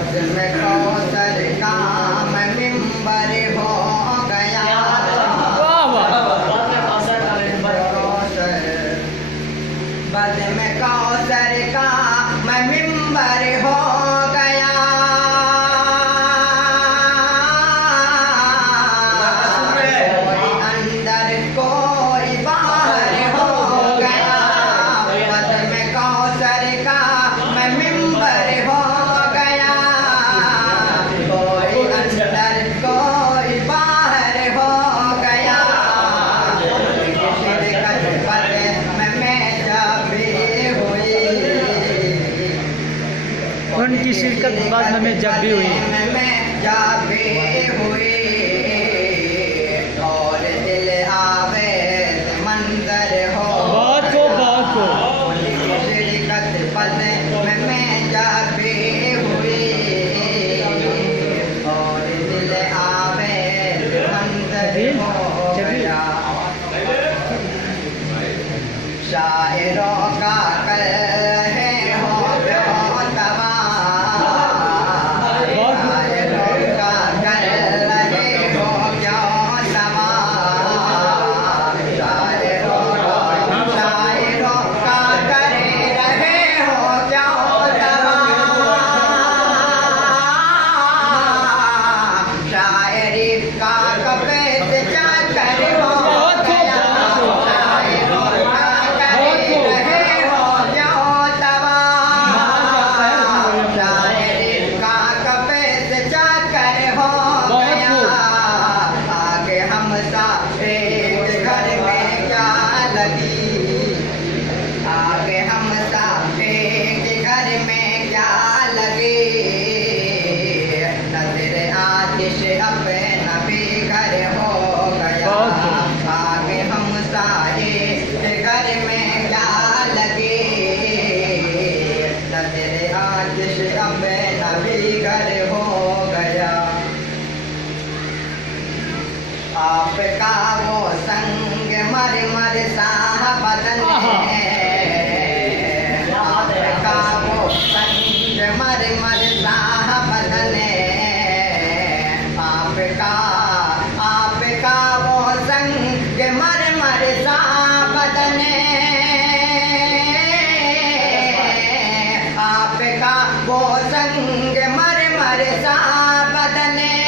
में कौसर का मैं मिंबर हो गया। बद में कौसर का मैं मिंबर हो गया। कोई अंदर कोई बाहर हो गया। बद में कौसर का मैं मिंबर हो गया। कोई अंदर कोई बाहर हो गया। शिरकत बद में जब भी हुई, उनकी शिरकत बाद में जब भी हुई, जब भी हुई और दिल आवेज मंजर हो। बात को उनकी शिरकत पद में जब भी हुई और दिल आवेज मंजर हो गया। शायरों का कल है हो तबा, शायरों का कल है हो क्यों तबा। शायरों का करे रहे हो क्यों तबा। शायरी का कपे से क्या करे हो गया। आगे हम साफे के घर में क्या लगे। नजर आतिश अपना भी घर हो गया। आगे हम साए के घर में क्या लगे। नजर आतिश अपना भी घर हो गया। आपका वो संग मर मर सा बदन है। आपका वो संग मर मर सा बदन है। आपका वो संग मर मर सा बदन है। आपका वो संग मर मर सा बदन है।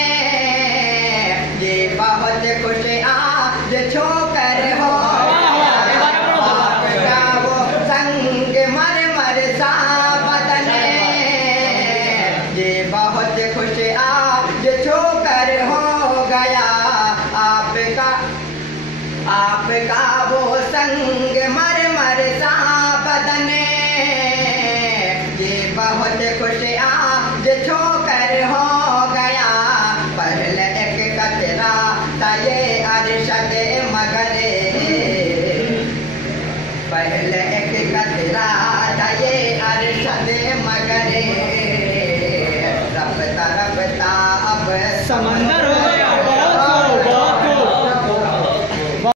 ये बहुत खुश आज छोकर हो। आपका वो संग मर मर सा बदन है। ये बहुत खुश आज छोकर हो गया। आपका वो संग मर मर सा बदन है। ये बहुत खुश आज छोकर हो